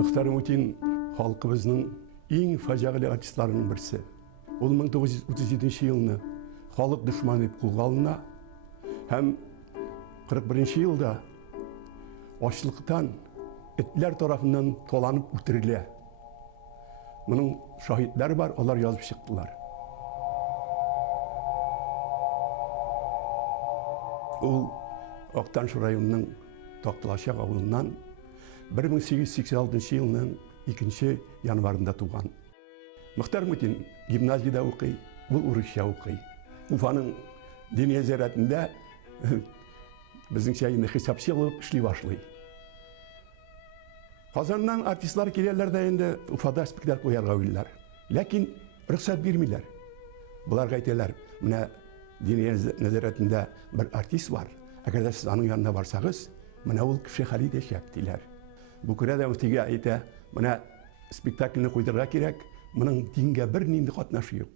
Мұхтар Мутин халқыбызның ең фажиғали артистларының бірісі. Ол 1937 жылны халық дұшманы деп қолға алына, һәм 41 жылда ашлықтан этлер тарафынан толанып өлтіріле. Мұның шахидлер бар, олар yazып шықтылар. Ол Ақтанш районының Тоқтылашақ ауылынан 1886 жылының 2 январында туған. Мұхтар Мутин гимназияда оқи, бұл урысша оқи. Уфаның дене зиратында біздің шайында хисапшы қылып ішлей башлай. Қазаннан артистлар келелер де енді Уфада спектакль қоярға ойлар. Ләкин рұқсат бермейлер. Бұларға айталар, мына дене назаратында бір артист бар. Әгер де сіз аның янына барсағыз, мына ол кіші Халид Ешек дейлер. Бұл күрәді өтеге айта, мына спектакльні қойдырға керек, мұның динге бір нинді қатнашы жоқ.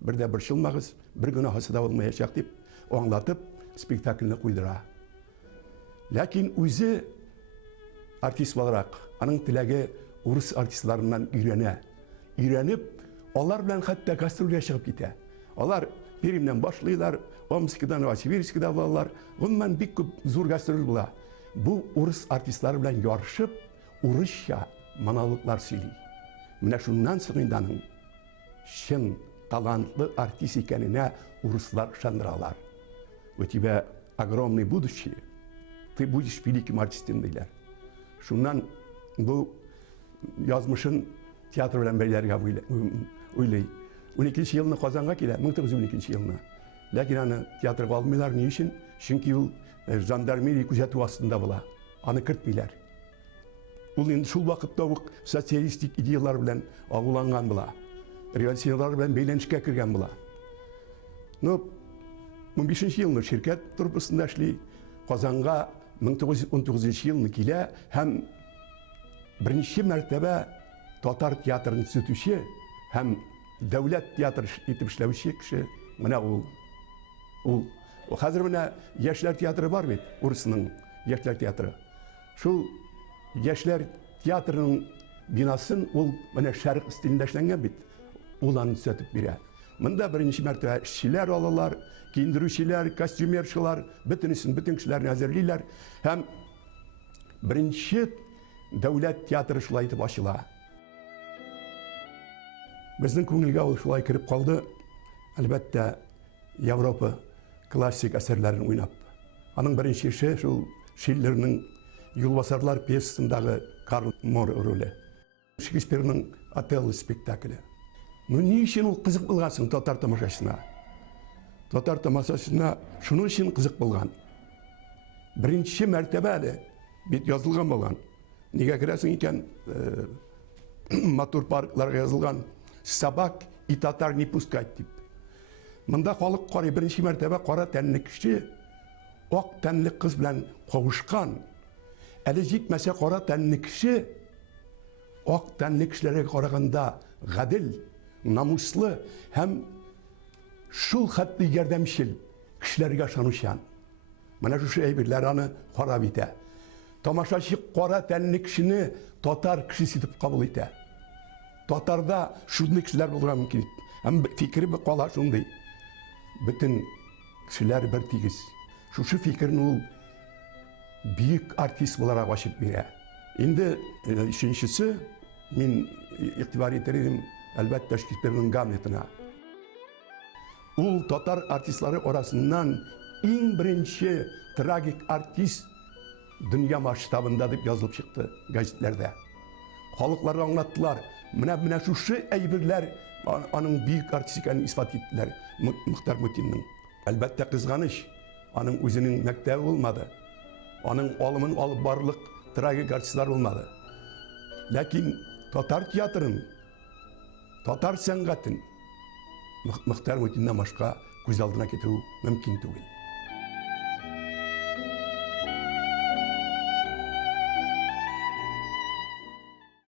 Бірде бір шылмағыз, бір күні хасыда болмайашақ деп, оңлатып спектакльні қойдыра. Ләкин өзі артист боларақ, аның тіләге орыс артистларынан үйреніп, олар білән қатта гастрольге шығып кете. Олар Перимнен башлайлар, Омскідан, Новосибирскіда болалар. Ғынман бик көп зор гастроль бола. Бұл орыс артистлар білән ярышып, орысша монологлар сөйлей. Міне шуннан соңынданың шын талантлы артист екеніне орыслар шандыралар. У тебя огромное будущее. Ты будешь великим артистом дейлер. Шуннан бұл язмышын театр білән бәйләргә ойлай. 12 жылына Қазанға келе, 1912 жылына. Ләкин аны театрға алмайлар не үшін? Чөнки ул жандармерия күзәтү астында була. Аны кертмиләр. Ул инде шул вакытта ук социалистик идеялар белән агуланган була. Революциялар белән бәйләнешкә кергән була. 15 елны ширкәт труппасында эшли. Казанга 1919 елны килә һәм беренче мәртәбә татар театрын төзүче һәм дәүләт театр итеп эшләүче кеше менә ул. Хәзер менә яшьләр театры бар бит, урысның яшьләр театры. Шул яшьләр театрының бинасын ул менә шәрык стилендә эшләнгән бит. Ул аны төзәтеп бирә. Монда беренче мәртәбә эшчеләр алалар, киендерүчеләр, костюмерчылар, бүтін кешеләрне әзерлиләр һәм беренче дәүләт театры шулай итеп ачыла. Безнең күңелгә ул шулай кирип калды. Әлбәттә, Европа классик әсәрләрен уйнап. Аның беренче эше шул Шиллерның Юлбасарлар пьесасындагы Карл Мор роле. Шекспирның Отелло спектакле. Ни өчен ул кызык булган татар тамашачысына? Татар тамашачысына шуның өчен кызык булган. Беренче мәртәбә бит язылган булган. Нигә керәсең икән? Матур паркларга язылган. Собак и татар не пускать дип. Монда халык карый беренче мәртәбә кара тәнле кеше ак тәнле кыз белән кавышкан. Әле җитмәсә кара тәнле кеше ак тәнле кешеләргә караганда гадел, намуслы һәм шул хәтле ярдәмчел кешеләргә ышанучан. Менә шушы әйберләр аны харап итә. Тамашачы кара тәнле кешене татар кешесе итеп кабул итә. Татарда шундый кешеләр булырга мөмкин. Һәм фикере кала шундый. Бүтән кешеләр бер тигез. Шушы фикерне ул бик артист буларак ачып бирә. Инде ишенчесе мин игътибар итәрем әлбәттә Шекспирның Гамлетына. Ул татар артистлары арасыннан иң беренче трагик артист дөнья масштабында дип язылып чыкты газетләрдә. Халыкларга аңлаттылар. Менә шушы әйберләр аның бик артист икәнен исбат иттеләр Мұхтар Мутинның. Әлбәттә кызганыч, аның үзенең мәктәбе булмады. Аның алымын алып барлык трагик артистлар булмады. Ләкин татар театрын, татар сәнгатен Мұхтар Мутиннан башка күз алдына китерү мөмкин түгел.